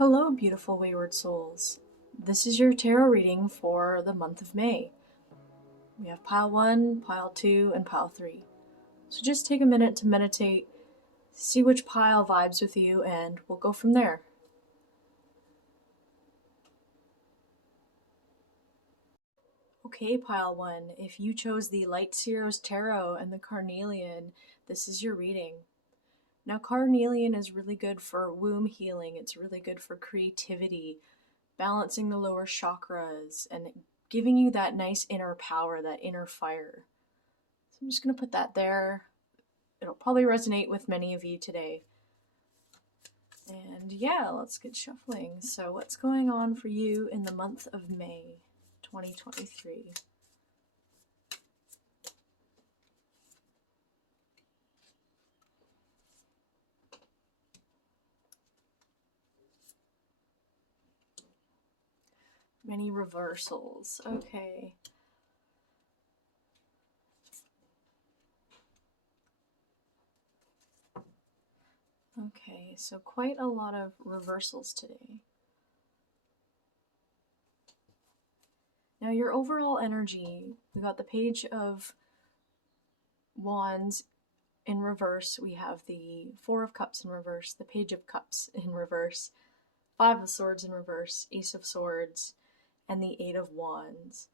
Hello, beautiful wayward souls. This is your tarot reading for the month of May. We have pile 1, pile 2, and pile 3. So just take a minute to meditate, see which pile vibes with you, and we'll go from there. Okay, pile 1, if you chose the Light Seer's Tarot and the Carnelian, this is your reading. Now, Carnelian is really good for womb healing, it's really good for creativity, balancing the lower chakras, and giving you that nice inner power, that inner fire. So I'm just going to put that there. It'll probably resonate with many of you today. And yeah, let's get shuffling. So what's going on for you in the month of May 2023? Many reversals. Okay. Okay, so quite a lot of reversals today. Now your overall energy, we got the Page of Wands in reverse. We have the Four of Cups in reverse, the Page of Cups in reverse, Five of Swords in reverse, Ace of Swords, and the Eight of Wands.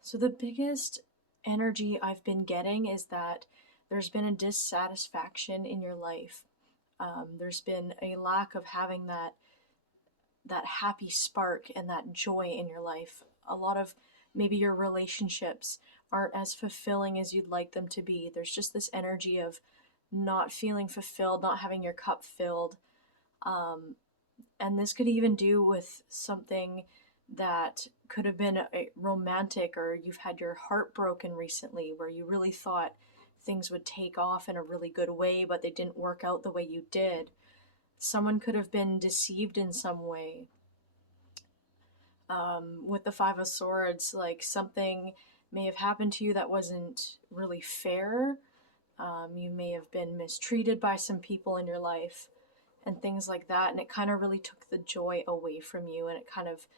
So the biggest energy I've been getting is that there's been a dissatisfaction in your life. There's been a lack of having that happy spark and that joy in your life. A lot of maybe your relationships aren't as fulfilling as you'd like them to be. There's just this energy of not feeling fulfilled, not having your cup filled. And this could even do with something that could have been a romantic, or you've had your heart broken recently where you really thought things would take off in a really good way, but they didn't work out the way you did. Someone could have been deceived in some way. With the Five of Swords, like something may have happened to you that wasn't really fair. You may have been mistreated by some people in your life and things like that, and it kind of really took the joy away from you, and it kind of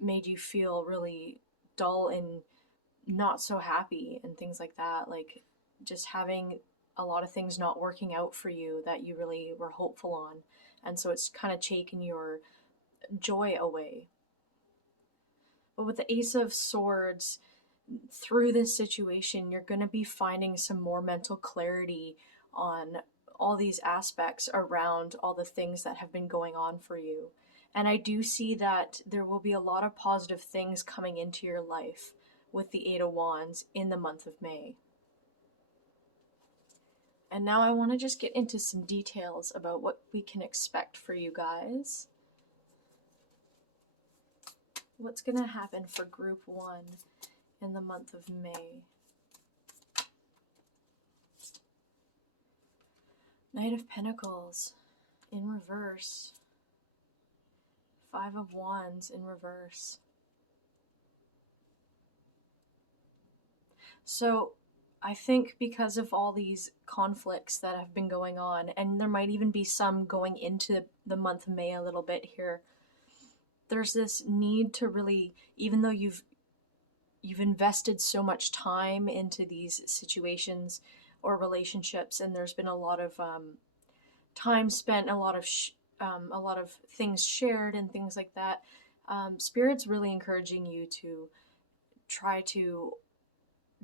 made you feel really dull and not so happy and things like that, like just having a lot of things not working out for you that you really were hopeful on, and so it's kind of taken your joy away. But with the Ace of Swords, through this situation, you're going to be finding some more mental clarity on all these aspects around all the things that have been going on for you. And I do see that there will be a lot of positive things coming into your life with the Eight of Wands in the month of May. And now I want to just get into some details about what we can expect for you guys. What's going to happen for Group 1 in the month of May? Knight of Pentacles in reverse. Five of Wands in reverse. So I think because of all these conflicts that have been going on, and there might even be some going into the month of May a little bit here, there's this need to really, even though you've invested so much time into these situations or relationships, and there's been a lot of time spent, a lot of things shared and things like that. Spirit's really encouraging you to try to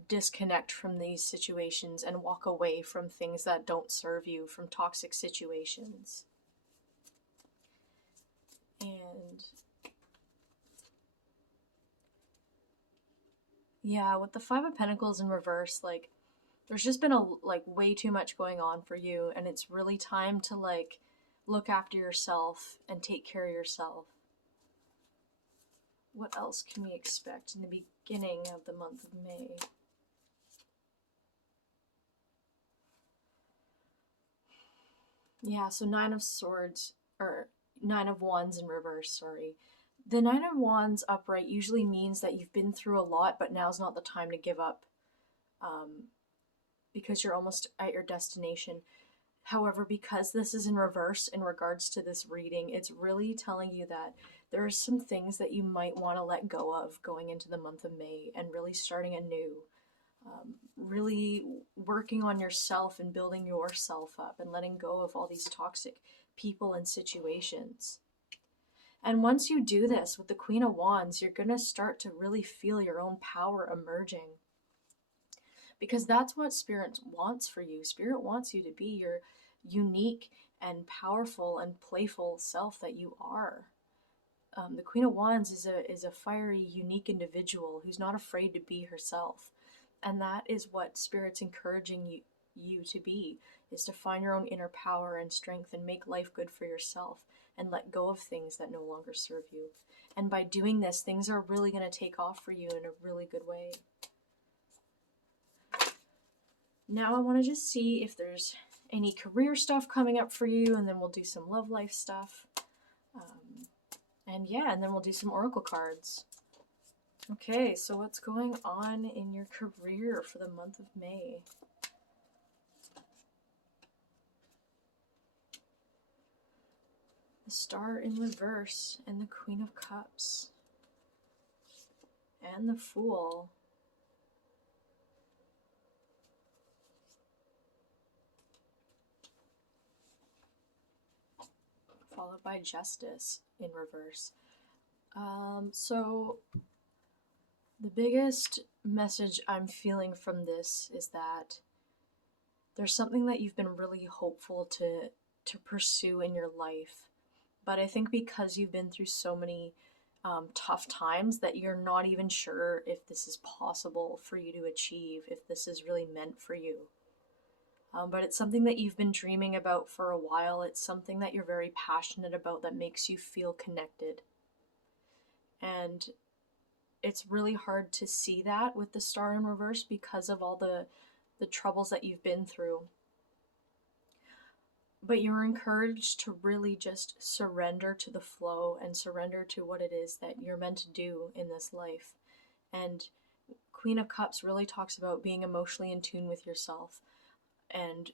disconnect from these situations and walk away from things that don't serve you, from toxic situations. And yeah, with the Five of Pentacles in reverse, like there's just been way too much going on for you, and it's really time to look after yourself and take care of yourself. What else can we expect in the beginning of the month of May? Yeah, so Nine of Swords, or Nine of Wands in reverse, sorry. The Nine of Wands upright usually means that you've been through a lot, but now's not the time to give up, because you're almost at your destination. However, because this is in reverse in regards to this reading, it's really telling you that there are some things that you might want to let go of going into the month of May and really starting anew. Really working on yourself and building yourself up and letting go of all these toxic people and situations. And once you do this with the Queen of Wands, you're going to start to really feel your own power emerging. Because that's what Spirit wants for you. Spirit wants you to be your unique and powerful and playful self that you are. The Queen of Wands is a fiery, unique individual who's not afraid to be herself. And that is what Spirit's encouraging you to be, is to find your own inner power and strength and make life good for yourself and let go of things that no longer serve you. And by doing this, things are really going to take off for you in a really good way. Now I want to just see if there's any career stuff coming up for you, and then we'll do some love life stuff. And then we'll do some oracle cards. Okay, so what's going on in your career for the month of May? The Star in reverse and the Queen of Cups. And the Fool. Followed by Justice in reverse. So the biggest message I'm feeling from this is that there's something that you've been really hopeful to pursue in your life. But I think because you've been through so many tough times that you're not even sure if this is possible for you to achieve, if this is really meant for you. But it's something that you've been dreaming about for a while. It's something that you're very passionate about that makes you feel connected. And it's really hard to see that with the Star in reverse because of all the troubles that you've been through. But you're encouraged to really just surrender to the flow and surrender to what it is that you're meant to do in this life. And Queen of Cups really talks about being emotionally in tune with yourself and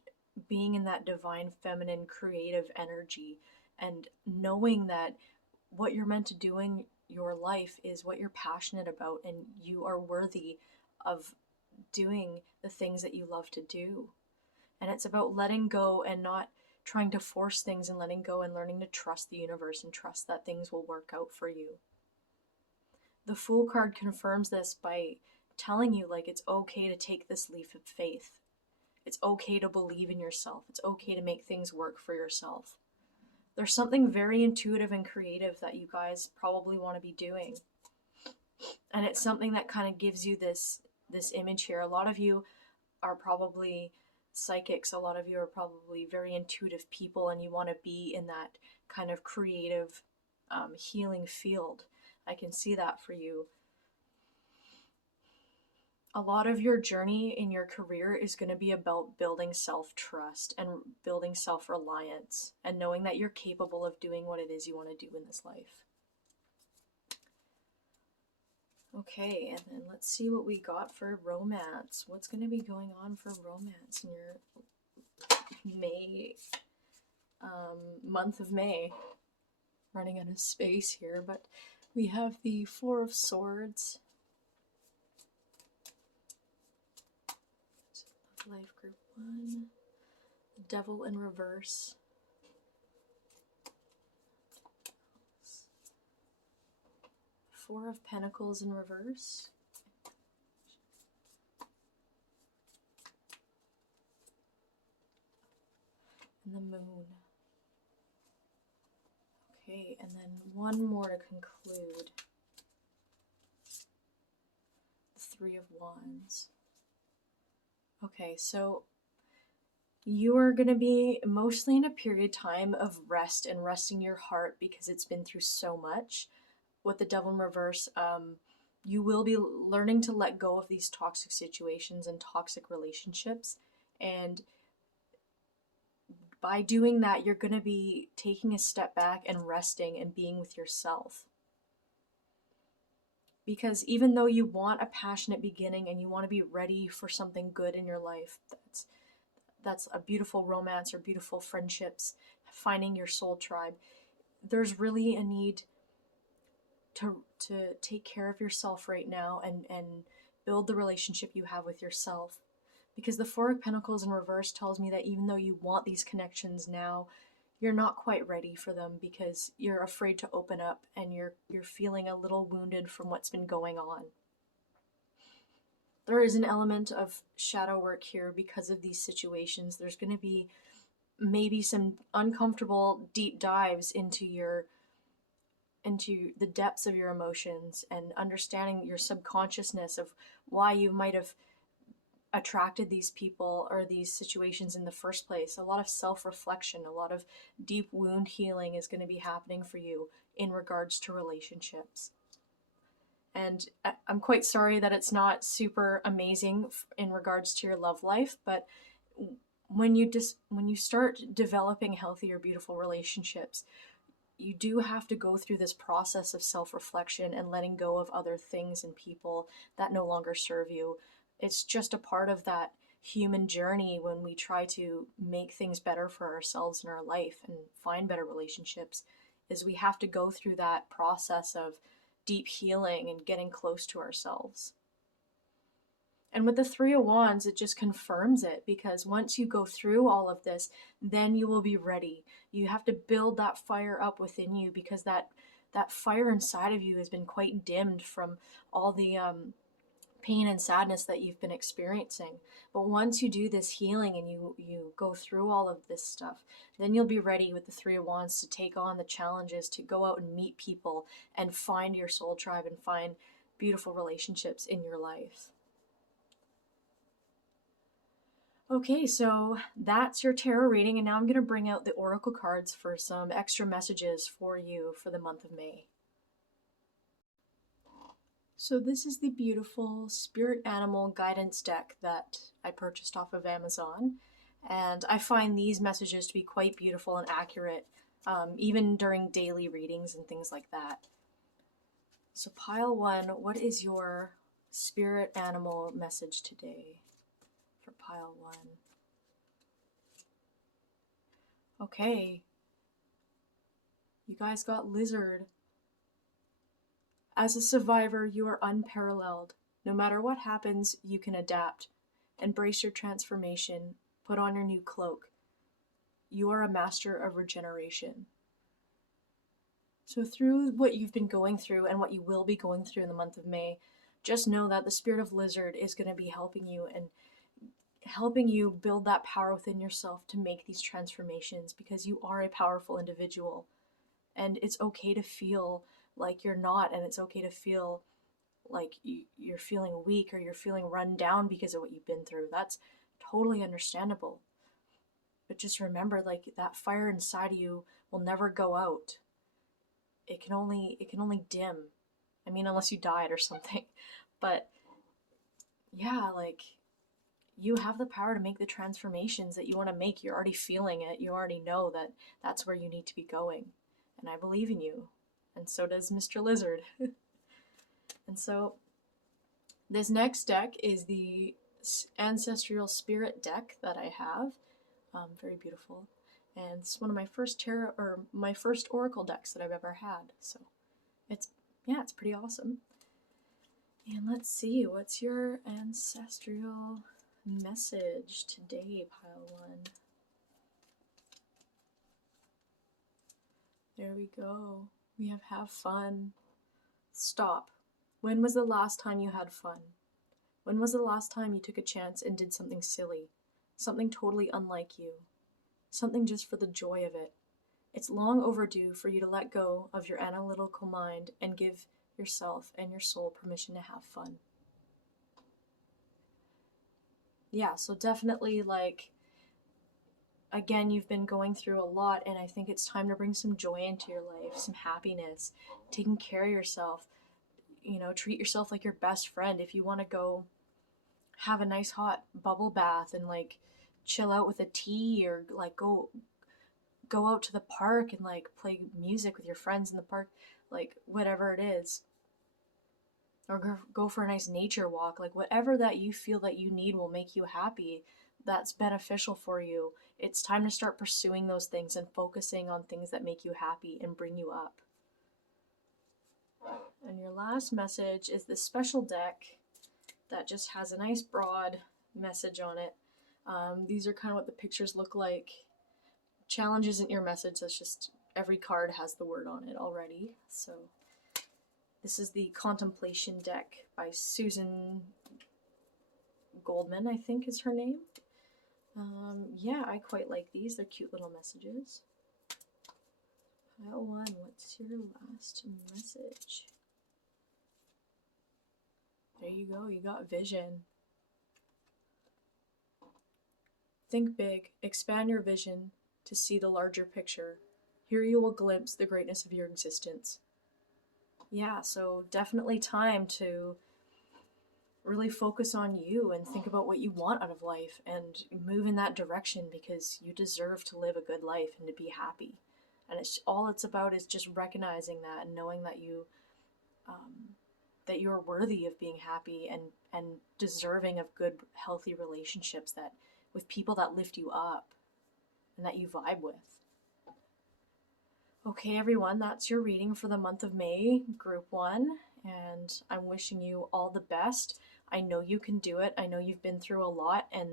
being in that divine feminine creative energy and knowing that what you're meant to do in your life is what you're passionate about, and you are worthy of doing the things that you love to do. And it's about letting go and not trying to force things, and letting go and learning to trust the universe and trust that things will work out for you. The Fool card confirms this by telling you, like, it's okay to take this leap of faith. It's okay to believe in yourself. It's okay to make things work for yourself. There's something very intuitive and creative that you guys probably want to be doing. And it's something that kind of gives you this image here. A lot of you are probably psychics. A lot of you are probably very intuitive people, and you want to be in that kind of creative healing field. I can see that for you. A lot of your journey in your career is going to be about building self-trust and building self-reliance and knowing that you're capable of doing what it is you want to do in this life. Okay, and then let's see what we got for romance. What's going to be going on for romance in your May, month of May? Running out of space here, but we have the Four of Swords. Life group 1. The Devil in reverse. Four of Pentacles in reverse. And the Moon. Okay, and then one more to conclude. The Three of Wands. Okay, so you are going to be mostly in a period time of rest and resting your heart because it's been through so much. With the Devil in reverse, you will be learning to let go of these toxic situations and toxic relationships. And by doing that, you're going to be taking a step back and resting and being with yourself. Because even though you want a passionate beginning and you want to be ready for something good in your life, that's a beautiful romance or beautiful friendships, finding your soul tribe, there's really a need to take care of yourself right now and build the relationship you have with yourself. Because the Four of Pentacles in reverse tells me that even though you want these connections now, you're not quite ready for them because you're afraid to open up and you're feeling a little wounded from what's been going on. There is an element of shadow work here because of these situations. There's going to be maybe some uncomfortable deep dives into the depths of your emotions and understanding your subconsciousness of why you might have attracted these people or these situations in the first place. A lot of self-reflection, a lot of deep wound healing is going to be happening for you in regards to relationships. And I'm quite sorry that it's not super amazing in regards to your love life, but when you start developing healthy or beautiful relationships, you do have to go through this process of self-reflection and letting go of other things and people that no longer serve you. It's just a part of that human journey when we try to make things better for ourselves in our life and find better relationships, is we have to go through that process of deep healing and getting close to ourselves. And with the Three of Wands, it just confirms it, because once you go through all of this, then you will be ready. You have to build that fire up within you, because that fire inside of you has been quite dimmed from all the pain and sadness that you've been experiencing. But once you do this healing and you go through all of this stuff, then you'll be ready with the Three of Wands to take on the challenges, to go out and meet people and find your soul tribe and find beautiful relationships in your life. Okay, so that's your tarot reading, and now I'm going to bring out the oracle cards for some extra messages for you for the month of May. So this is the beautiful spirit animal guidance deck that I purchased off of Amazon, and I find these messages to be quite beautiful and accurate, even during daily readings and things like that. So pile one, what is your spirit animal message today for pile one? Okay, you guys got Lizard. As a survivor, you are unparalleled. No matter what happens, you can adapt. Embrace your transformation. Put on your new cloak. You are a master of regeneration. So through what you've been going through and what you will be going through in the month of May, just know that the spirit of Lizard is going to be helping you and helping you build that power within yourself to make these transformations, because you are a powerful individual. And it's okay to feel like you're not, and it's okay to feel like you're feeling weak or you're feeling run down because of what you've been through. That's totally understandable. But just remember, like, that fire inside of you will never go out. It can only dim. I mean, unless you died or something. But yeah, like, you have the power to make the transformations that you want to make. You're already feeling it. You already know that that's where you need to be going. And I believe in you. And so does Mr. Lizard. And so this next deck is the Ancestral Spirit deck that I have. Very beautiful. And it's one of my first my first oracle decks that I've ever had. So it's pretty awesome. And let's see, what's your ancestral message today, pile one? There we go. We have fun. Stop. When was the last time you had fun? When was the last time you took a chance and did something silly? Something totally unlike you? Something just for the joy of it? It's long overdue for you to let go of your analytical mind and give yourself and your soul permission to have fun. Yeah, so definitely, like, again, you've been going through a lot, and I think it's time to bring some joy into your life, some happiness, taking care of yourself. You know, treat yourself like your best friend. If you want to go have a nice hot bubble bath and, like, chill out with a tea, or like go out to the park and, like, play music with your friends in the park, like, whatever it is, or go for a nice nature walk, like, whatever that you feel that you need will make you happy, that's beneficial for you. It's time to start pursuing those things and focusing on things that make you happy and bring you up. And your last message is this special deck that just has a nice broad message on it. These are kind of what the pictures look like. Challenge isn't your message, that's just every card has the word on it already. So this is the Contemplation deck by Susan Goldman, I think is her name. Yeah, I quite like these. They're cute little messages. Pile 1, what's your last message? There you go, you got vision. Think big, expand your vision to see the larger picture. Here you will glimpse the greatness of your existence. Yeah, so definitely time to really focus on you and think about what you want out of life and move in that direction, because you deserve to live a good life and to be happy. And all it's about is just recognizing that and knowing that that you're worthy of being happy and deserving of good, healthy relationships that with people that lift you up and that you vibe with. Okay, everyone, that's your reading for the month of May, Group 1, and I'm wishing you all the best. I know you can do it. I know you've been through a lot, and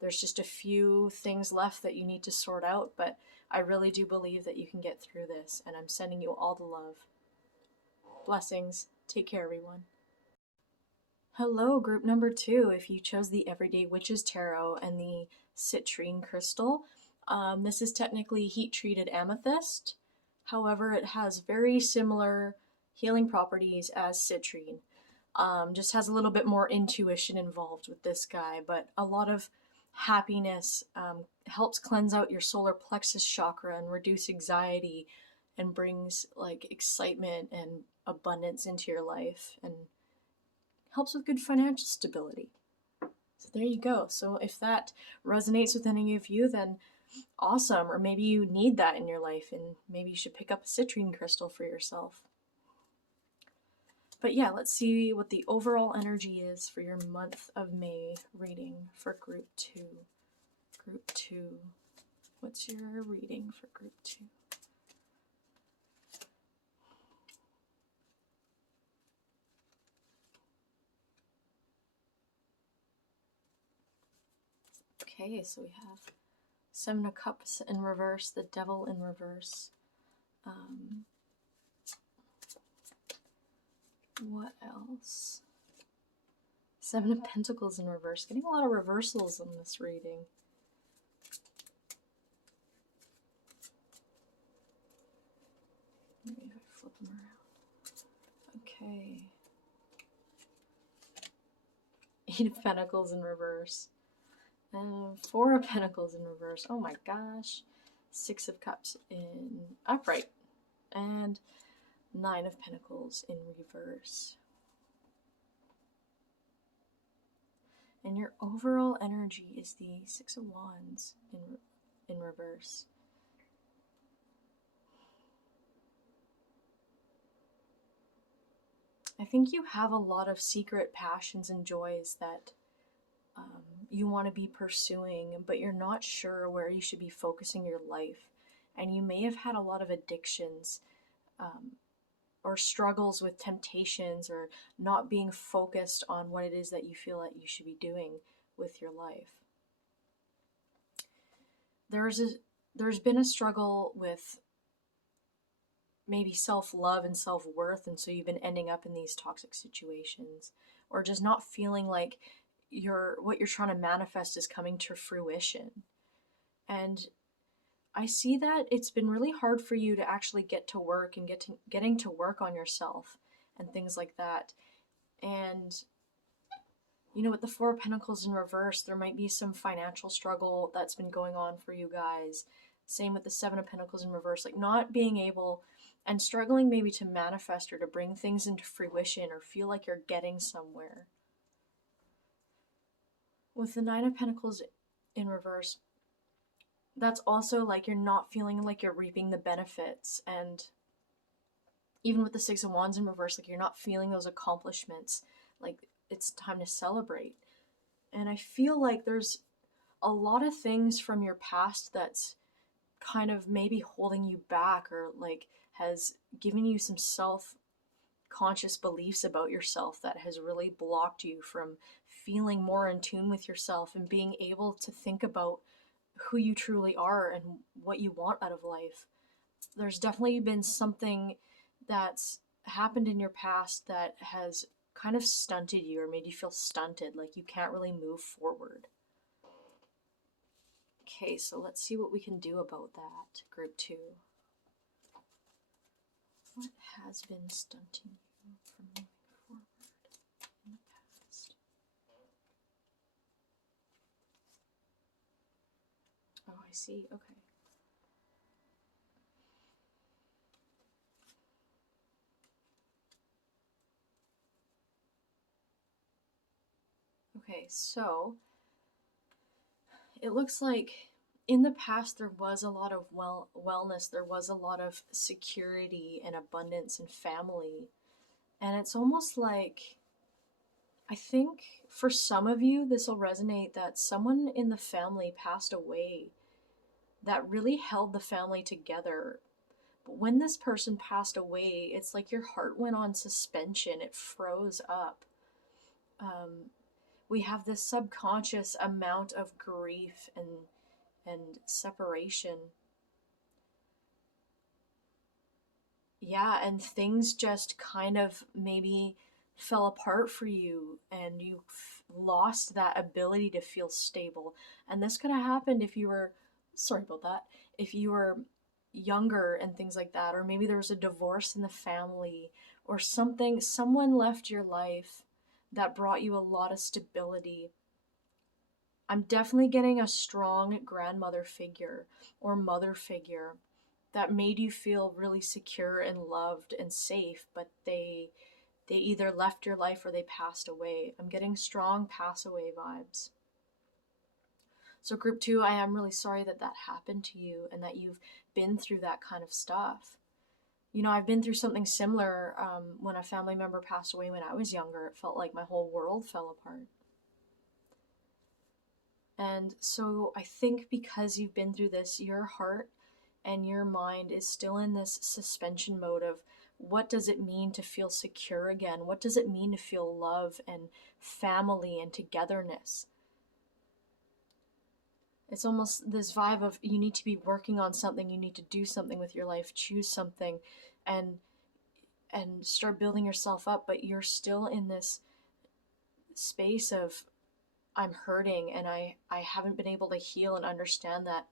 there's just a few things left that you need to sort out, but I really do believe that you can get through this, and I'm sending you all the love. Blessings. Take care, everyone. Hello, group number 2. If you chose the Everyday Witches Tarot and the Citrine Crystal, this is technically heat-treated amethyst. However, it has very similar healing properties as citrine. Just has a little bit more intuition involved with this guy, but a lot of happiness, helps cleanse out your solar plexus chakra and reduce anxiety and brings like excitement and abundance into your life and helps with good financial stability. So there you go. So if that resonates with any of you, then awesome. Or maybe you need that in your life and maybe you should pick up a citrine crystal for yourself. But yeah, let's see what the overall energy is for your month of May reading for Group 2. Group 2. What's your reading for Group 2? Okay, so we have 7 of Cups in reverse, the Devil in reverse. What else? 7 of Pentacles in reverse. Getting a lot of reversals in this reading. Maybe if I flip them around. Okay. 8 of Pentacles in reverse. And 4 of Pentacles in reverse. Oh my gosh. 6 of Cups in upright. And 9 of Pentacles in reverse. And your overall energy is the 6 of Wands in reverse. I think you have a lot of secret passions and joys that you want to be pursuing, but you're not sure where you should be focusing your life. And you may have had a lot of addictions or struggles with temptations or not being focused on what it is that you feel that you should be doing with your life. There's been a struggle with maybe self-love and self-worth, and so you've been ending up in these toxic situations, or just not feeling like what you're trying to manifest is coming to fruition. And I see that it's been really hard for you to actually get to work and getting to work on yourself and things like that. And you know, with the 4 of Pentacles in reverse, there might be some financial struggle that's been going on for you guys. Same with the 7 of Pentacles in reverse, like not being able and struggling maybe to manifest or to bring things into fruition or feel like you're getting somewhere. With the 9 of Pentacles in reverse, that's also like you're not feeling like you're reaping the benefits. And even with the 6 of Wands in reverse, like you're not feeling those accomplishments. Like it's time to celebrate. And I feel like there's a lot of things from your past that's kind of maybe holding you back, or like has given you some self conscious beliefs about yourself that has really blocked you from feeling more in tune with yourself and being able to think about who you truly are and what you want out of life. There's definitely been something that's happened in your past that has kind of stunted you or made you feel stunted, like you can't really move forward. Okay, so let's see what we can do about that, group 2. What has been stunting you from moving forward in the past? Oh, I see. Okay. Okay, so it looks like in the past there was a lot of wellness, there was a lot of security and abundance and family. And it's almost like, I think for some of you this will resonate, that someone in the family passed away that really held the family together. But when this person passed away, it's like your heart went on suspension, it froze up. We have this subconscious amount of grief and separation. Yeah, and things just kind of maybe fell apart for you, and you lost that ability to feel stable. And this could have happened if you were, sorry about that, if you were younger and things like that, or maybe there was a divorce in the family or something, someone left your life that brought you a lot of stability. I'm definitely getting a strong grandmother figure or mother figure that made you feel really secure and loved and safe, but they either left your life or they passed away. I'm getting strong pass away vibes. So group 2, I am really sorry that that happened to you and that you've been through that kind of stuff. You know, I've been through something similar when a family member passed away when I was younger. It felt like my whole world fell apart. And so I think because you've been through this, your heart and your mind is still in this suspension mode of, what does it mean to feel secure again? What does it mean to feel love and family and togetherness? It's almost this vibe of, you need to be working on something, you need to do something with your life, choose something, and start building yourself up, but you're still in this space of, I'm hurting and I haven't been able to heal and understand that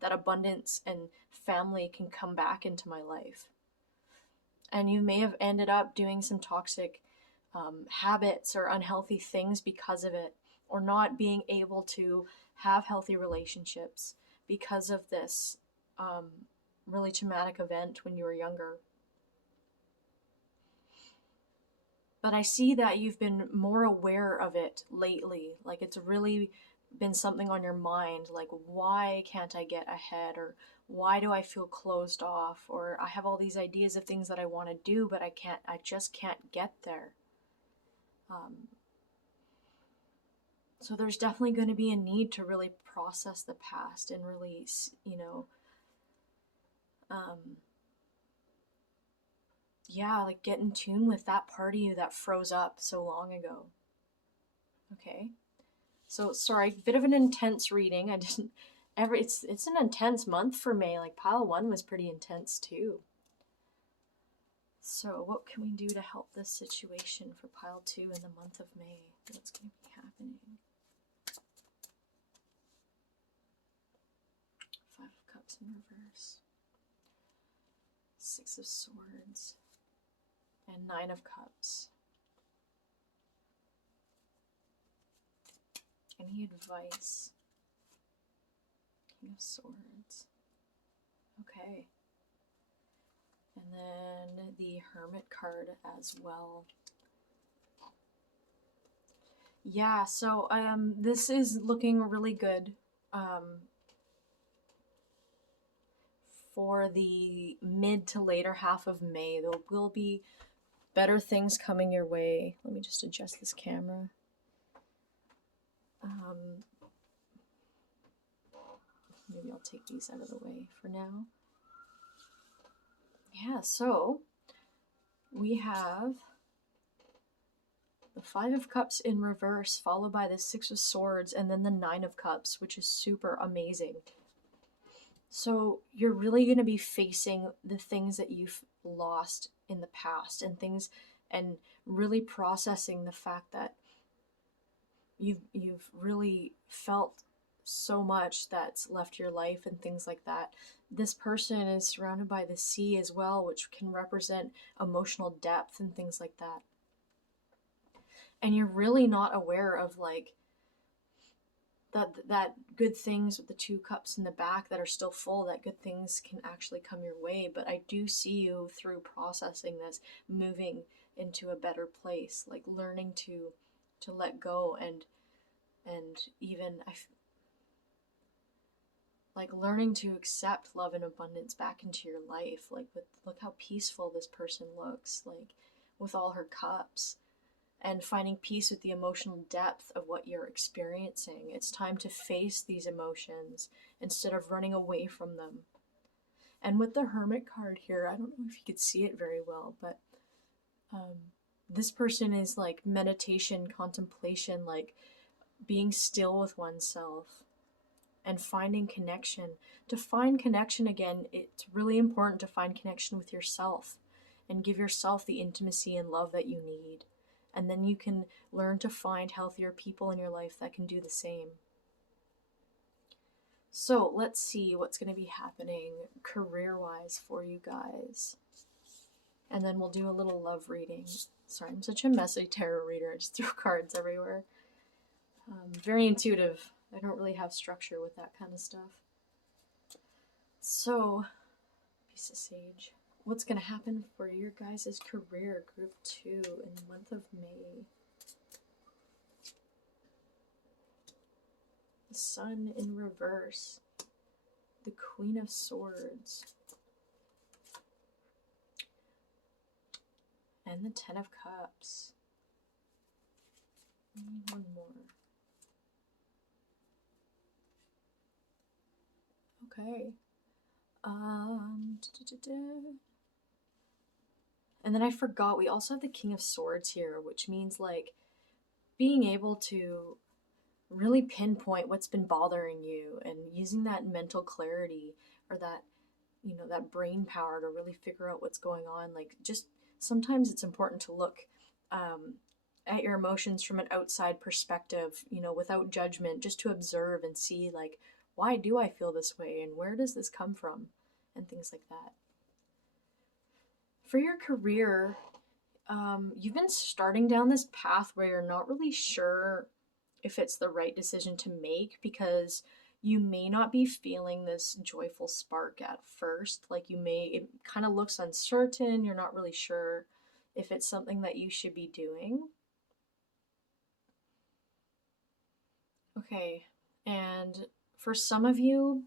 that abundance and family can come back into my life. And you may have ended up doing some toxic habits or unhealthy things because of it, or not being able to have healthy relationships because of this really traumatic event when you were younger. But I see that you've been more aware of it lately. Like, it's really been something on your mind. Like, why can't I get ahead? Or why do I feel closed off? Or I have all these ideas of things that I want to do, but I just can't get there. So there's definitely going to be a need to really process the past and really, like get in tune with that part of you that froze up so long ago. Okay. So sorry, bit of an intense reading. It's an intense month for May. Like pile 1 was pretty intense too. So what can we do to help this situation for pile 2 in the month of May? What's going to be happening? 5 of Cups in reverse. 6 of Swords. And 9 of Cups. Any advice? King of Swords. Okay. And then the Hermit card as well. Yeah, so this is looking really good for the mid to later half of May. There will be better things coming your way. Let me just adjust this camera. maybe I'll take these out of the way for now. Yeah, so we have the Five of Cups in reverse, followed by the Six of Swords, and then the Nine of Cups, which is super amazing. So you're really going to be facing the things that you've lost in the past and really processing the fact that you've really felt so much that's left your life and things like that. This person is surrounded by the sea as well, which can represent emotional depth and things like that. And you're really not aware of like that good things with the two cups in the back that are still full, that good things can actually come your way. But I do see you through processing this, moving into a better place, like learning to let go and even like learning to accept love and abundance back into your life. Like look how peaceful this person looks, like with all her cups, and finding peace with the emotional depth of what you're experiencing. It's time to face these emotions instead of running away from them. And with the Hermit card here, I don't know if you could see it very well, but this person is like meditation, contemplation, like being still with oneself and finding connection. To find connection again, it's really important to find connection with yourself and give yourself the intimacy and love that you need. And then you can learn to find healthier people in your life that can do the same. So let's see what's going to be happening career-wise for you guys. And then we'll do a little love reading. Sorry, I'm such a messy tarot reader. I just throw cards everywhere. Very intuitive. I don't really have structure with that kind of stuff. So, piece of sage. What's going to happen for your guys' career, group 2, in the month of May? The Sun in reverse. The Queen of Swords. And the Ten of Cups. One more. Okay. And then I forgot, we also have the King of Swords here, which means like being able to really pinpoint what's been bothering you and using that mental clarity or that, you know, that brain power to really figure out what's going on. Like, just sometimes it's important to look at your emotions from an outside perspective, you know, without judgment, just to observe and see like, why do I feel this way and where does this come from, and things like that. For your career, you've been starting down this path where you're not really sure if it's the right decision to make, because you may not be feeling this joyful spark at first. Like it kind of looks uncertain. You're not really sure if it's something that you should be doing. Okay, and for some of you,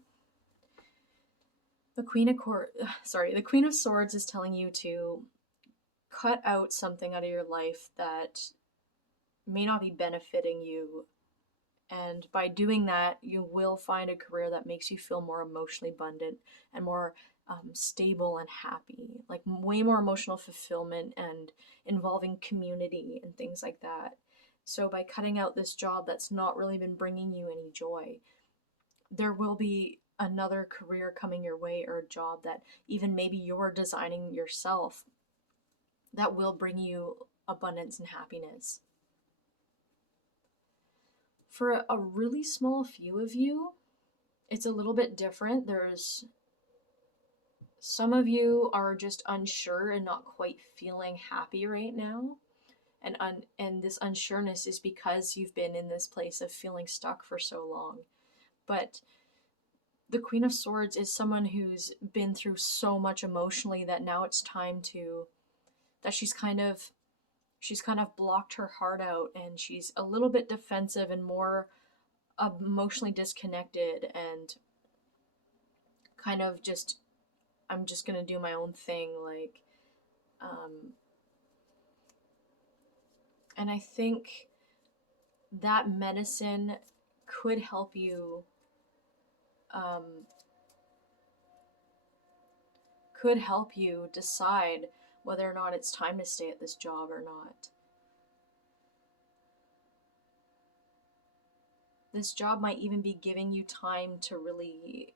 the Queen of Swords is telling you to cut out something out of your life that may not be benefiting you. And by doing that, you will find a career that makes you feel more emotionally abundant and more stable and happy, like way more emotional fulfillment and involving community and things like that. So by cutting out this job that's not really been bringing you any joy, there will be another career coming your way, or a job that even maybe you're designing yourself that will bring you abundance and happiness. For a really small few of you, it's a little bit different. There's some of you are just unsure and not quite feeling happy right now. And this unsureness is because you've been in this place of feeling stuck for so long. But the Queen of Swords is someone who's been through so much emotionally that now it's time that she's kind of blocked her heart out, and she's a little bit defensive and more emotionally disconnected, and kind of just, I'm just gonna do my own thing, like, and I think that medicine could help you could help you decide whether or not it's time to stay at this job or not. This job might even be giving you time to really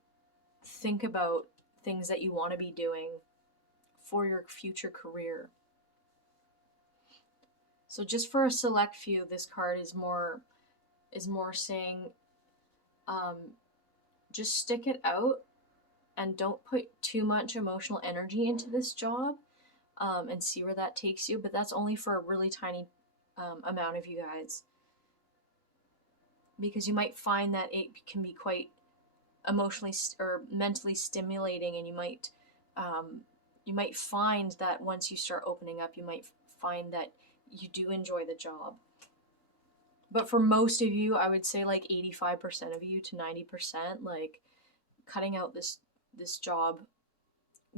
think about things that you want to be doing for your future career. So just for a select few, this card is more saying, just stick it out and don't put too much emotional energy into this job, and see where that takes you. But that's only for a really tiny amount of you guys, because you might find that it can be quite emotionally or mentally stimulating, and you might find that once you start opening up, you might find that you do enjoy the job. But for most of you, I would say like 85% of you to 90%, like cutting out this job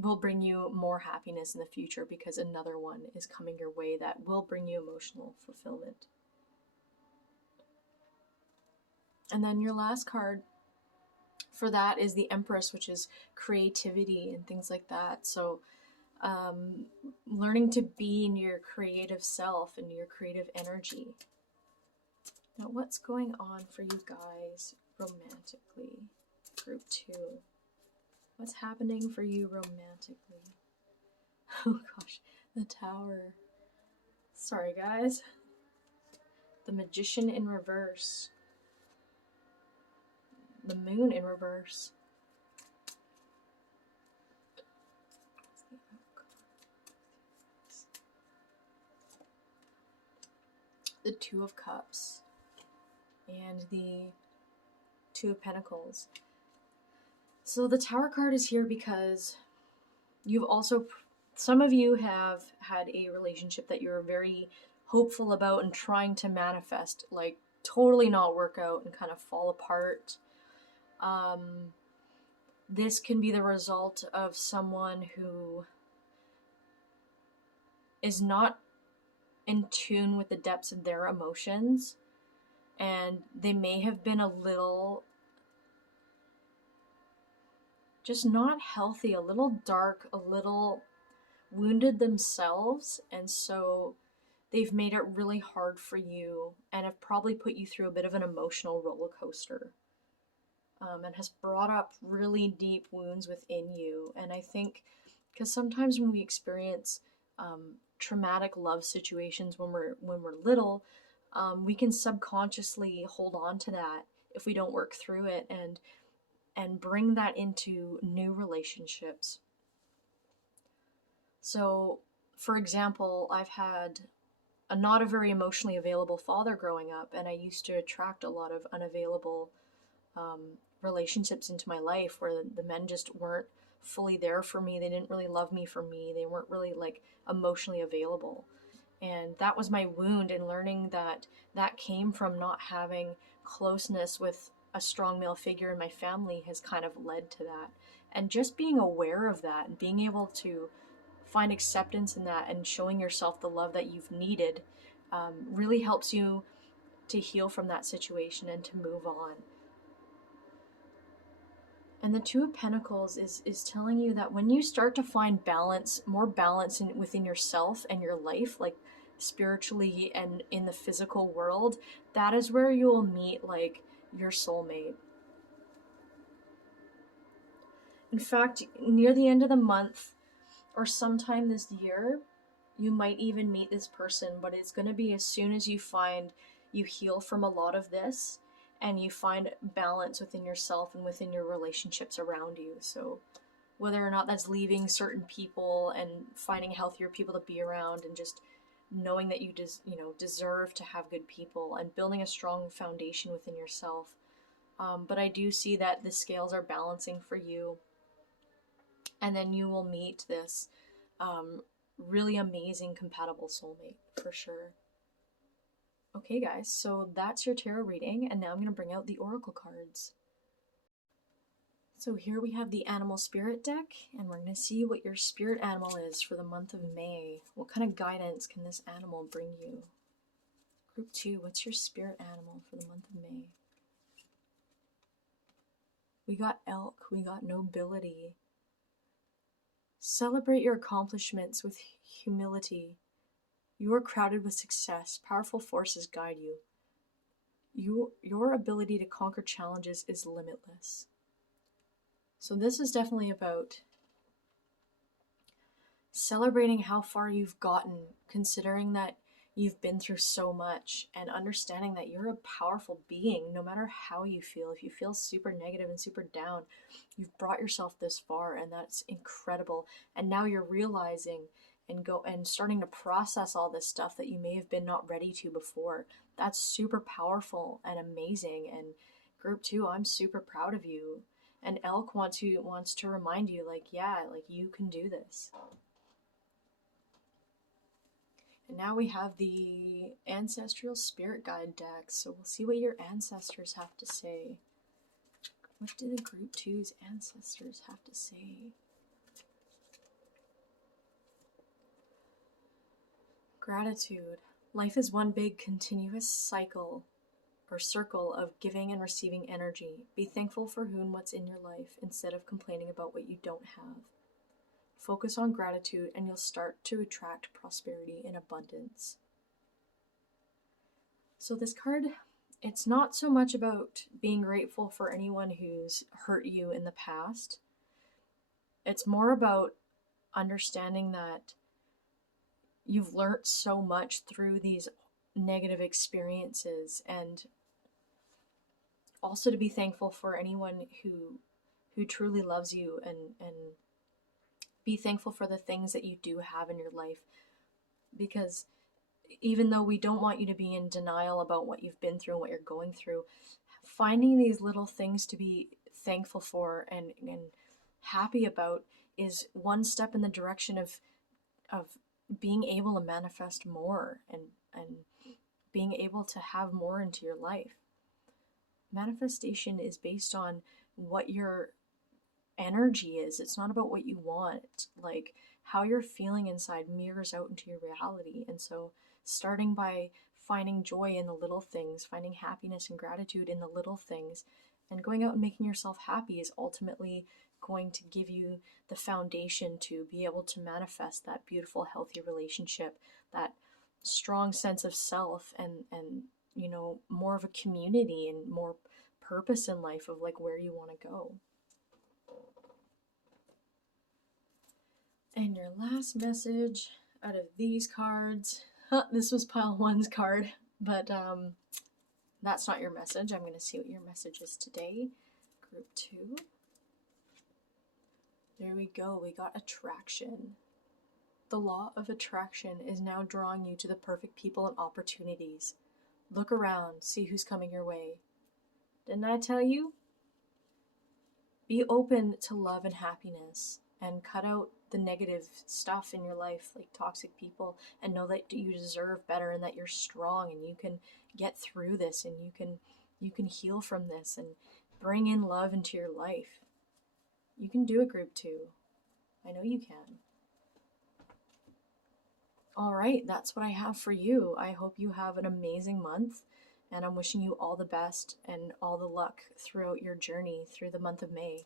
will bring you more happiness in the future, because another one is coming your way that will bring you emotional fulfillment. And then your last card for that is the Empress, which is creativity and things like that. So learning to be in your creative self and your creative energy. Now, what's going on for you guys romantically? Group 2. What's happening for you romantically? Oh gosh, the Tower. Sorry, guys. The Magician in reverse. The Moon in reverse. The Two of Cups. And the Two of Pentacles. So the Tower card is here because you've also, some of you have had a relationship that you're very hopeful about and trying to manifest, like totally not work out and kind of fall apart. This can be the result of someone who is not in tune with the depths of their emotions, and they may have been a little just not healthy, a little dark, a little wounded themselves, and so they've made it really hard for you and have probably put you through a bit of an emotional roller coaster, and has brought up really deep wounds within you. And I think because sometimes when we experience traumatic love situations when we're little, we can subconsciously hold on to that if we don't work through it and bring that into new relationships. So, for example, I've had not a very emotionally available father growing up, and I used to attract a lot of unavailable relationships into my life where the men just weren't fully there for me. They didn't really love me for me. They weren't really like emotionally available. And that was my wound, in learning that came from not having closeness with a strong male figure in my family has kind of led to that. And just being aware of that and being able to find acceptance in that and showing yourself the love that you've needed really helps you to heal from that situation and to move on. And the Two of Pentacles is telling you that when you start to find balance, more balance within yourself and your life, like spiritually and in the physical world, that is where you will meet like your soulmate. In fact, near the end of the month or sometime this year, you might even meet this person, but it's going to be as soon as you heal from a lot of this and you find balance within yourself and within your relationships around you. So whether or not that's leaving certain people and finding healthier people to be around, and just knowing that you deserve to have good people and building a strong foundation within yourself. But I do see that the scales are balancing for you, and then you will meet this really amazing compatible soulmate for sure. Okay guys, so that's your tarot reading, and now I'm going to bring out the oracle cards. So here we have the animal spirit deck, and we're going to see what your spirit animal is for the month of May. What kind of guidance can this animal bring you? Group 2, what's your spirit animal for the month of May? We got elk, we got nobility. Celebrate your accomplishments with humility. You are crowded with success. Powerful forces guide you. Your ability to conquer challenges is limitless. So this is definitely about celebrating how far you've gotten, considering that you've been through so much, and understanding that you're a powerful being no matter how you feel. If you feel super negative and super down, you've brought yourself this far, and that's incredible. And now you're realizing and starting to process all this stuff that you may have been not ready to before. That's super powerful and amazing. And group 2, I'm super proud of you. And Elk wants to remind you, like, yeah, like, you can do this. And now we have the Ancestral Spirit Guide deck, so we'll see what your ancestors have to say. What do the Group 2's ancestors have to say? Gratitude. Life is one big continuous cycle or circle of giving and receiving energy. Be thankful for who and what's in your life instead of complaining about what you don't have. Focus on gratitude and you'll start to attract prosperity and abundance. So this card, it's not so much about being grateful for anyone who's hurt you in the past. It's more about understanding that you've learned so much through these negative experiences, and also to be thankful for anyone who truly loves you, and be thankful for the things that you do have in your life, because even though we don't want you to be in denial about what you've been through and what you're going through, finding these little things to be thankful for and happy about is one step in the direction of being able to manifest more and being able to have more into your life. Manifestation is based on what your energy is. It's not about what you want. Like, how you're feeling inside mirrors out into your reality. And so starting by finding joy in the little things, finding happiness and gratitude in the little things, and going out and making yourself happy is ultimately going to give you the foundation to be able to manifest that beautiful, healthy relationship, that strong sense of self, and you know, more of a community and more purpose in life of like where you want to go. And your last message out of these cards, this was pile 1's card, but that's not your message. I'm going to see what your message is today. Group 2. There we go. We got attraction. The law of attraction is now drawing you to the perfect people and opportunities. Look around, see who's coming your way. Didn't I tell you? Be open to love and happiness, and cut out the negative stuff in your life, like toxic people, and know that you deserve better and that you're strong and you can get through this, and you can heal from this and bring in love into your life. You can do it, Group 2. I know you can. All right, that's what I have for you. I hope you have an amazing month, and I'm wishing you all the best and all the luck throughout your journey through the month of May.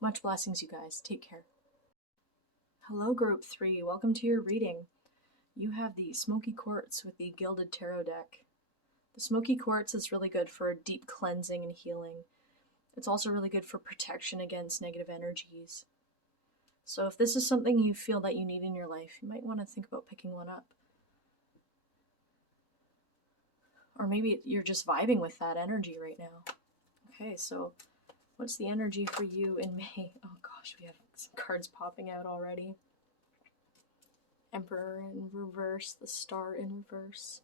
Much blessings, you guys. Take care. Hello, Group 3. Welcome to your reading. You have the Smoky Quartz with the Gilded Tarot deck. The Smoky Quartz is really good for deep cleansing and healing. It's also really good for protection against negative energies. So if this is something you feel that you need in your life, you might want to think about picking one up. Or maybe you're just vibing with that energy right now. Okay, so what's the energy for you in May? Oh gosh, we have some cards popping out already. Emperor in reverse, the Star in reverse.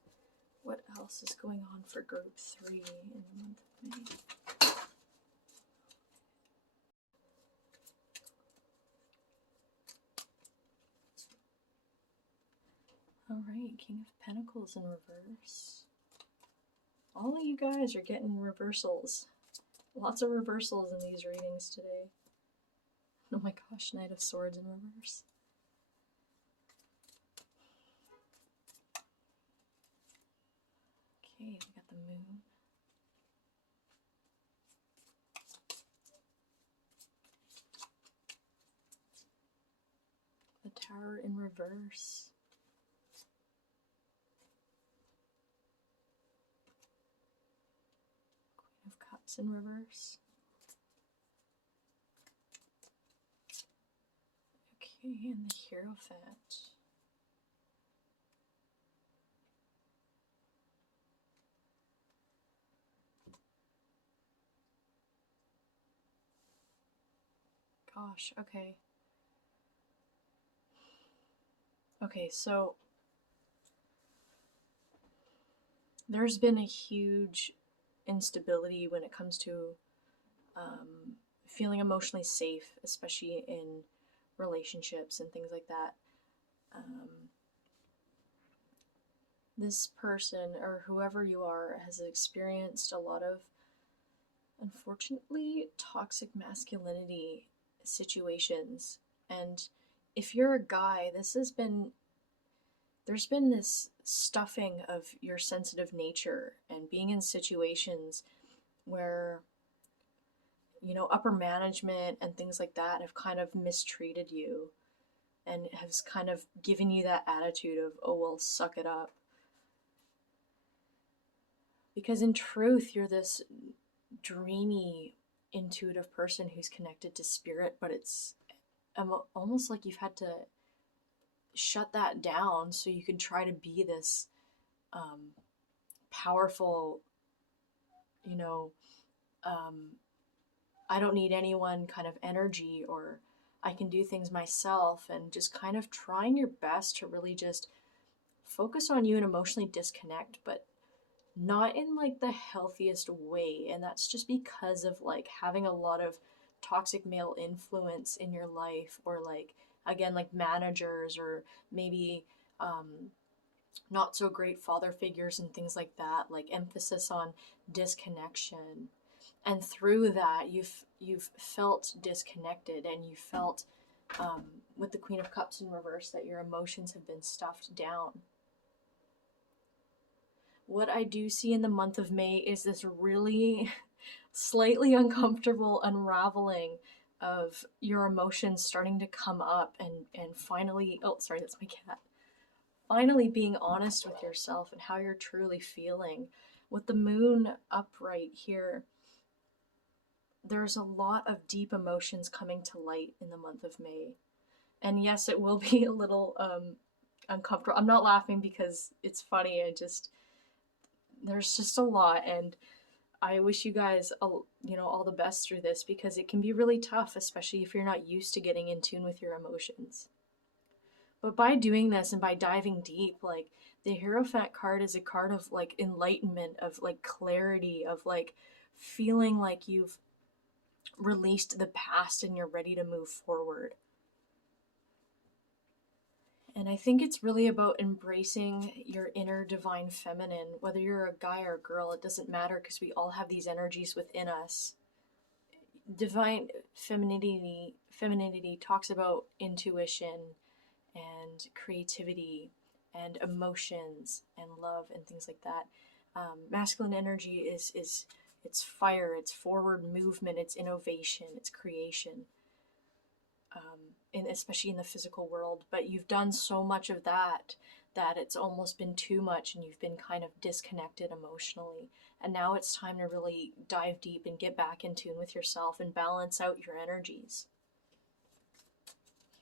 What else is going on for Group 3 in the month of May? Alright, King of Pentacles in reverse. All of you guys are getting reversals. Lots of reversals in these readings today. Oh my gosh, Knight of Swords in reverse. Okay, we got the Moon. Tower in reverse. Queen of Cups in reverse. Okay, and the Hierophant. Gosh, okay. Okay, so there's been a huge instability when it comes to feeling emotionally safe, especially in relationships and things like that. This person, or whoever you are, has experienced a lot of, unfortunately, toxic masculinity situations. And if you're a guy, there's been this stuffing of your sensitive nature and being in situations where, you know, upper management and things like that have kind of mistreated you and has kind of given you that attitude of, oh, well, suck it up. Because in truth, you're this dreamy, intuitive person who's connected to spirit, but it's almost like you've had to shut that down so you can try to be this powerful, you know, I don't need anyone kind of energy, or I can do things myself, and just kind of trying your best to really just focus on you and emotionally disconnect, but not in like the healthiest way. And that's just because of like having a lot of toxic male influence in your life, or like, again, like managers, or maybe not so great father figures and things like that, like emphasis on disconnection. And through that, you've felt disconnected, and you felt with the Queen of Cups in reverse that your emotions have been stuffed down. What I do see in the month of May is this really slightly uncomfortable unraveling of your emotions starting to come up, and finally, oh, sorry, that's my cat. Finally being honest with yourself and how you're truly feeling. With the moon upright here, there's a lot of deep emotions coming to light in the month of May. And yes, it will be a little uncomfortable. I'm not laughing because it's funny. There's just a lot, and I wish you guys, all the best through this, because it can be really tough, especially if you're not used to getting in tune with your emotions. But by doing this and by diving deep, like, the Hierophant card is a card of like enlightenment, of like clarity, of like feeling like you've released the past and you're ready to move forward. And I think it's really about embracing your inner divine feminine. Whether you're a guy or a girl, it doesn't matter, because we all have these energies within us. Divine femininity talks about intuition and creativity and emotions and love and things like that. Masculine energy is it's fire, it's forward movement, it's innovation, it's creation. Especially in the physical world, but you've done so much of that it's almost been too much, and you've been kind of disconnected emotionally. And now it's time to really dive deep and get back in tune with yourself and balance out your energies.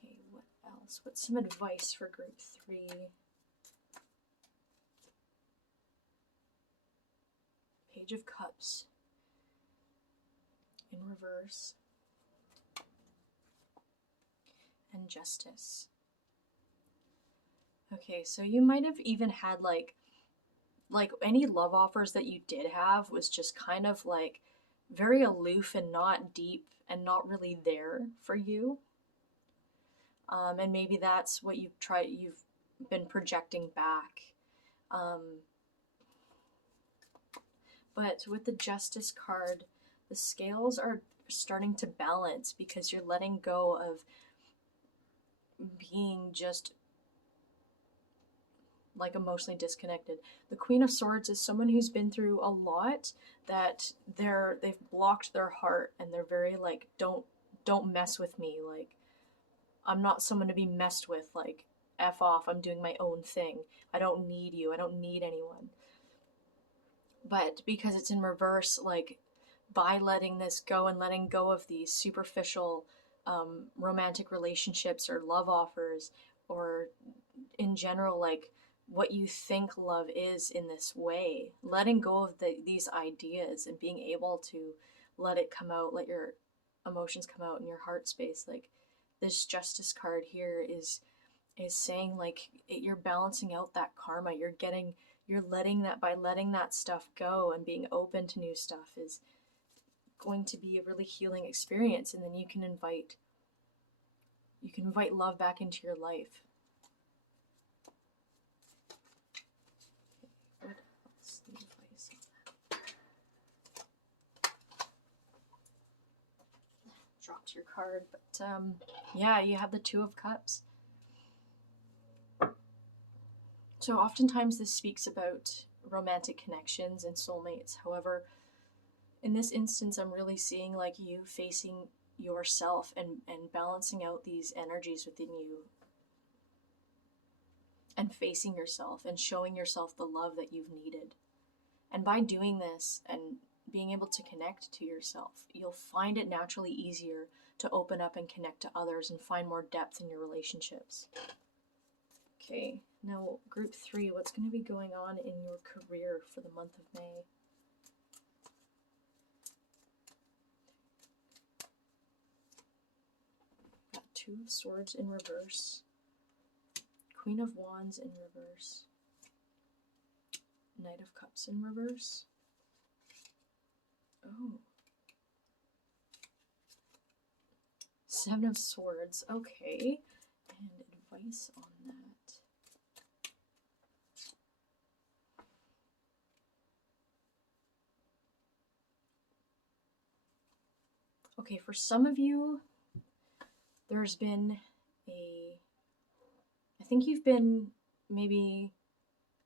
Okay, what else? What's some advice for group 3? Page of Cups in reverse. And Justice. Okay, so you might have even had like any love offers that you did have was just kind of like very aloof and not deep and not really there for you. And maybe that's what you've been projecting back. But with the Justice card, the scales are starting to balance, because you're letting go of being just like emotionally disconnected. The Queen of Swords is someone who's been through a lot, that they've blocked their heart, and they're very like, don't mess with me, like I'm not someone to be messed with, like, F off, I'm doing my own thing. I don't need you, I don't need anyone. But because it's in reverse, like, by letting this go and letting go of these superficial romantic relationships or love offers, or in general, like, what you think love is in this way, letting go of these ideas and being able to let it come out, let your emotions come out in your heart space. Like, this justice card here is saying, like, you're balancing out that karma, you're letting that, by letting that stuff go and being open to new stuff, is going to be a really healing experience. And then you can invite love back into your life. What else? The advice on that. Dropped your card, but yeah, you have the Two of Cups. So oftentimes this speaks about romantic connections and soulmates. However, in this instance, I'm really seeing, like, you facing yourself and balancing out these energies within you, and facing yourself and showing yourself the love that you've needed. And by doing this and being able to connect to yourself, you'll find it naturally easier to open up and connect to others and find more depth in your relationships. Okay, now group 3, what's going to be going on in your career for the month of May? Got Two of Swords in reverse, Queen of Wands in reverse, Knight of Cups in reverse. Oh. Seven of Swords, okay. And advice on that. Okay, for some of you, there's been I think you've been maybe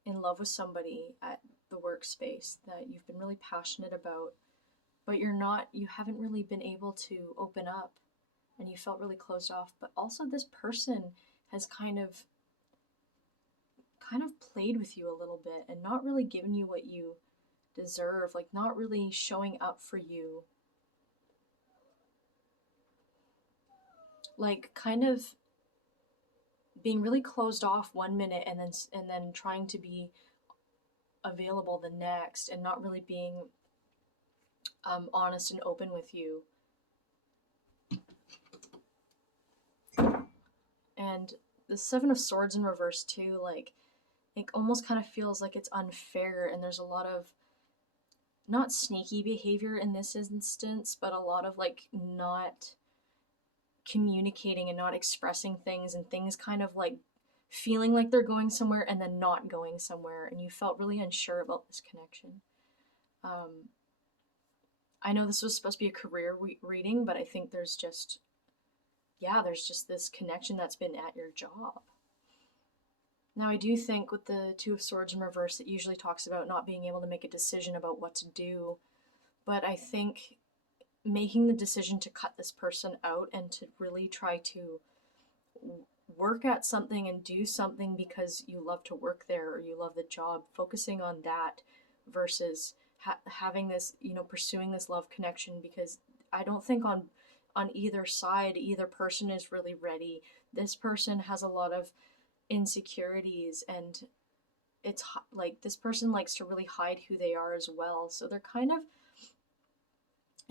in love with somebody at the workspace that you've been really passionate about, but you haven't really been able to open up, and you felt really closed off. But also this person has kind of played with you a little bit and not really given you what you deserve, like not really showing up for you. Like, kind of being really closed off one minute and then trying to be available the next, and not really being honest and open with you. And the Seven of Swords in reverse too, like, it almost kind of feels like it's unfair, and there's a lot of not sneaky behavior in this instance, but a lot of, like, not communicating and not expressing things, and things kind of like feeling like they're going somewhere and then not going somewhere, and you felt really unsure about this connection. I know this was supposed to be a career reading, but I think there's just this connection that's been at your job. Now, I do think with the Two of Swords in reverse, it usually talks about not being able to make a decision about what to do. But I think making the decision to cut this person out and to really try to work at something and do something because you love to work there or you love the job, focusing on that versus having this, pursuing this love connection, because I don't think on either side, either person is really ready. This person has a lot of insecurities, and it's like this person likes to really hide who they are as well. So they're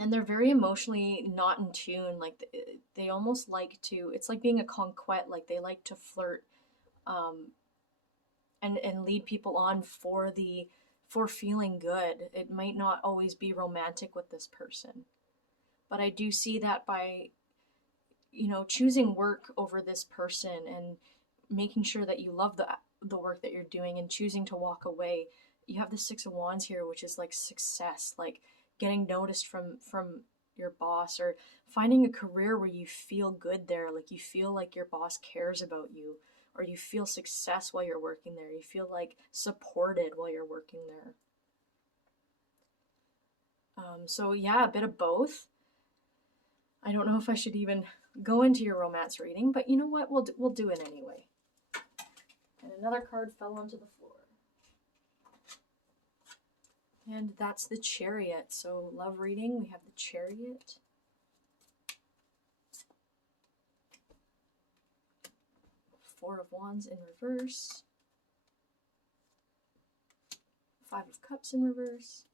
they're very emotionally not in tune. Like, they almost like to, it's like being a conquête, like they like to flirt and lead people on for feeling good. It might not always be romantic with this person, but I do see that by choosing work over this person and making sure that you love the work that you're doing and choosing to walk away. You have the Six of Wands here, which is like success, like getting noticed from your boss, or finding a career where you feel good there, like you feel like your boss cares about you, or you feel success while you're working there, you feel like supported while you're working there. So yeah, a bit of both. I don't know if I should even go into your romance reading, but you know what? We'll do it anyway. And another card fell onto the floor. And that's the Chariot. So love reading, we have the Chariot. Four of Wands in reverse. Five of Cups in reverse.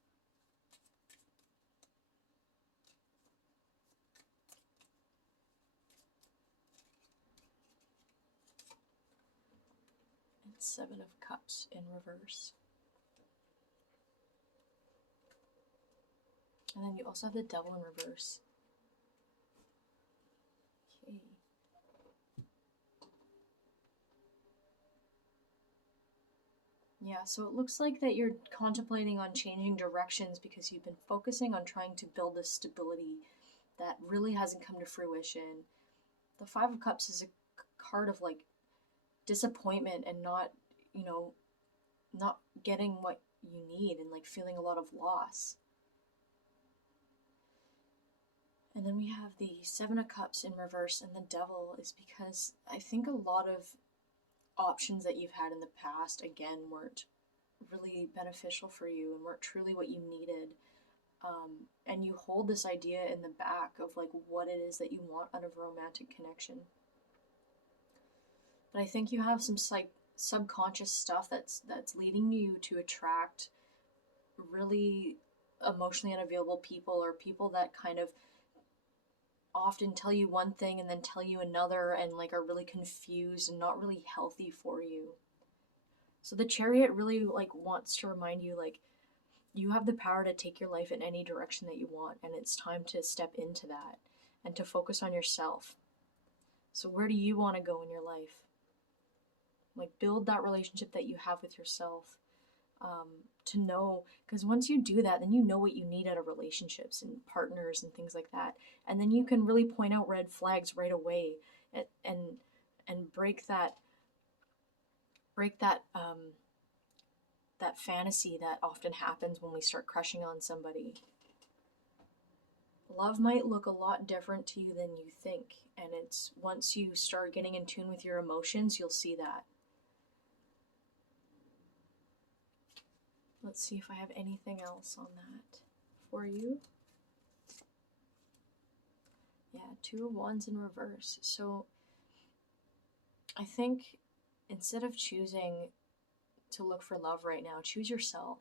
And Seven of Cups in reverse. And then you also have the Devil in reverse. Okay. Yeah, so it looks like that you're contemplating on changing directions because you've been focusing on trying to build a stability that really hasn't come to fruition. The Five of Cups is a card of like disappointment and not, you know, not getting what you need and like feeling a lot of loss. And then we have the Seven of Cups in reverse, and the Devil is because I think a lot of options that you've had in the past, again, weren't really beneficial for you and weren't truly what you needed. And you hold this idea in the back of like what it is that you want out of a romantic connection. But I think you have some like subconscious stuff that's leading you to attract really emotionally unavailable people, or people that kind of often tell you one thing and then tell you another, and like are really confused and not really healthy for you. So the Chariot really like wants to remind you like you have the power to take your life in any direction that you want, and it's time to step into that and to focus on yourself. So where do you want to go in your life? Like build that relationship that you have with yourself. To know, because once you do that, then you know what you need out of relationships and partners and things like that, and then you can really point out red flags right away, and break that that fantasy that often happens when we start crushing on somebody. Love might look a lot different to you than you think, and it's once you start getting in tune with your emotions, you'll see that. Let's see if I have anything else on that for you. Yeah, Two of Wands in reverse. So I think instead of choosing to look for love right now, choose yourself.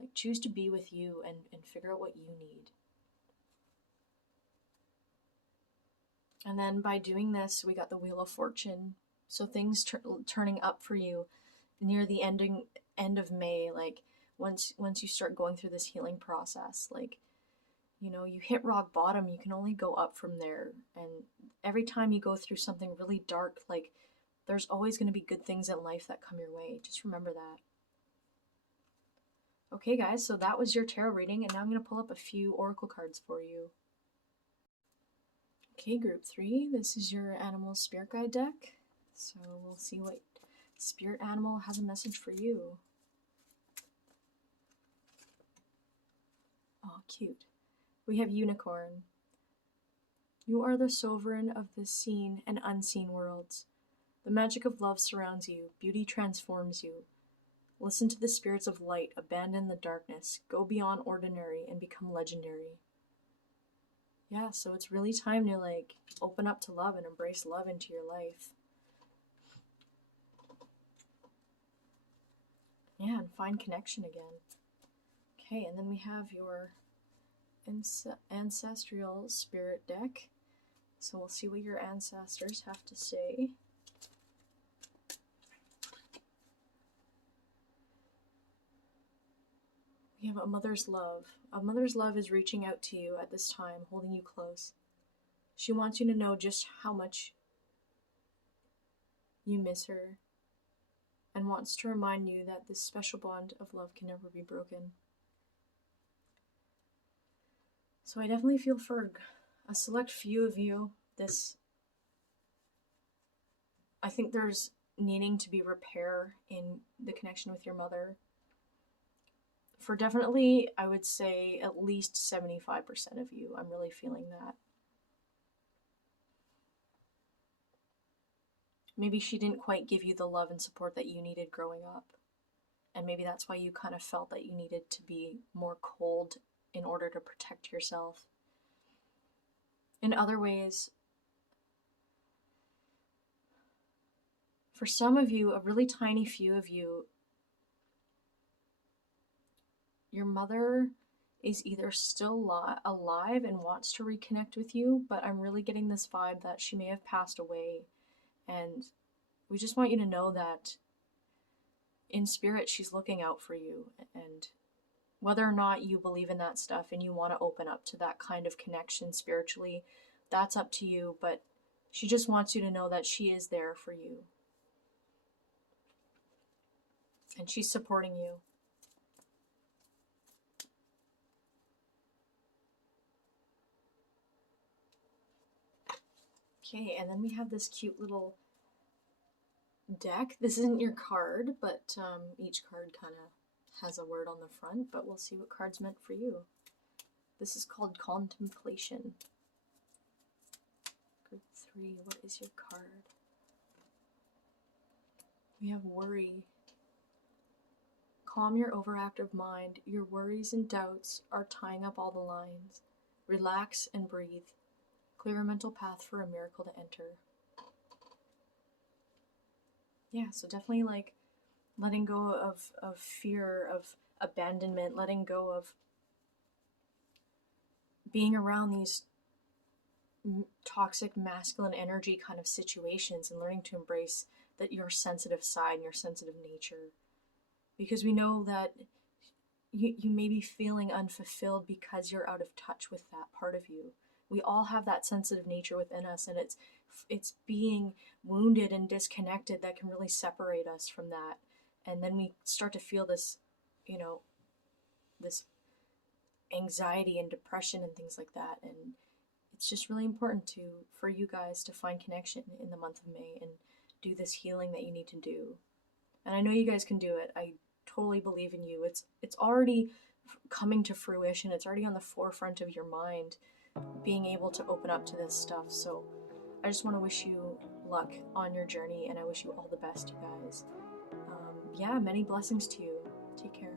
Like choose to be with you and figure out what you need. And then by doing this, we got the Wheel of Fortune. So things turning up for you near the end of May, like once you start going through this healing process, like, you know, you hit rock bottom, you can only go up from there. And every time you go through something really dark, like there's always going to be good things in life that come your way. Just remember that. Okay guys, so that was your tarot reading, and now I'm going to pull up a few oracle cards for you. Okay, group 3, this is your animal spirit guide deck. So we'll see what spirit animal has a message for you. Oh, cute. We have Unicorn. You are the sovereign of the seen and unseen worlds. The magic of love surrounds you. Beauty transforms you. Listen to the spirits of light. Abandon the darkness. Go beyond ordinary and become legendary. Yeah, so it's really time to like open up to love and embrace love into your life. Yeah, and find connection again. Okay, and then we have your ancestral spirit deck. So we'll see what your ancestors have to say. We have a mother's love. A mother's love is reaching out to you at this time, holding you close. She wants you to know just how much you miss her, and wants to remind you that this special bond of love can never be broken. So I definitely feel for a select few of you, I think there's needing to be repair in the connection with your mother. For definitely, I would say at least 75% of you, I'm really feeling that. Maybe she didn't quite give you the love and support that you needed growing up. And maybe that's why you kind of felt that you needed to be more cold in order to protect yourself. In other ways, for some of you, a really tiny few of you, your mother is either still alive and wants to reconnect with you, but I'm really getting this vibe that she may have passed away. And we just want you to know that in spirit, she's looking out for you. And whether or not you believe in that stuff and you want to open up to that kind of connection spiritually, that's up to you. But she just wants you to know that she is there for you. And she's supporting you. Okay, and then we have this cute little deck. This isn't your card, but each card kind of has a word on the front, but we'll see what card's meant for you. This is called Contemplation. Group 3, what is your card? We have Worry. Calm your overactive mind. Your worries and doubts are tying up all the lines. Relax and breathe. Clear a mental path for a miracle to enter. Yeah, so definitely like letting go of fear, of abandonment, letting go of being around these toxic masculine energy kind of situations and learning to embrace that your sensitive side and your sensitive nature. Because we know that you may be feeling unfulfilled because you're out of touch with that part of you. We all have that sensitive nature within us, and it's being wounded and disconnected that can really separate us from that. And then we start to feel this, this anxiety and depression and things like that. And it's just really important for you guys to find connection in the month of May and do this healing that you need to do. And I know you guys can do it. I totally believe in you. It's already coming to fruition. It's already on the forefront of your mind, being able to open up to this stuff. So I just want to wish you luck on your journey, and I wish you all the best, you guys. Many blessings to you. Take care.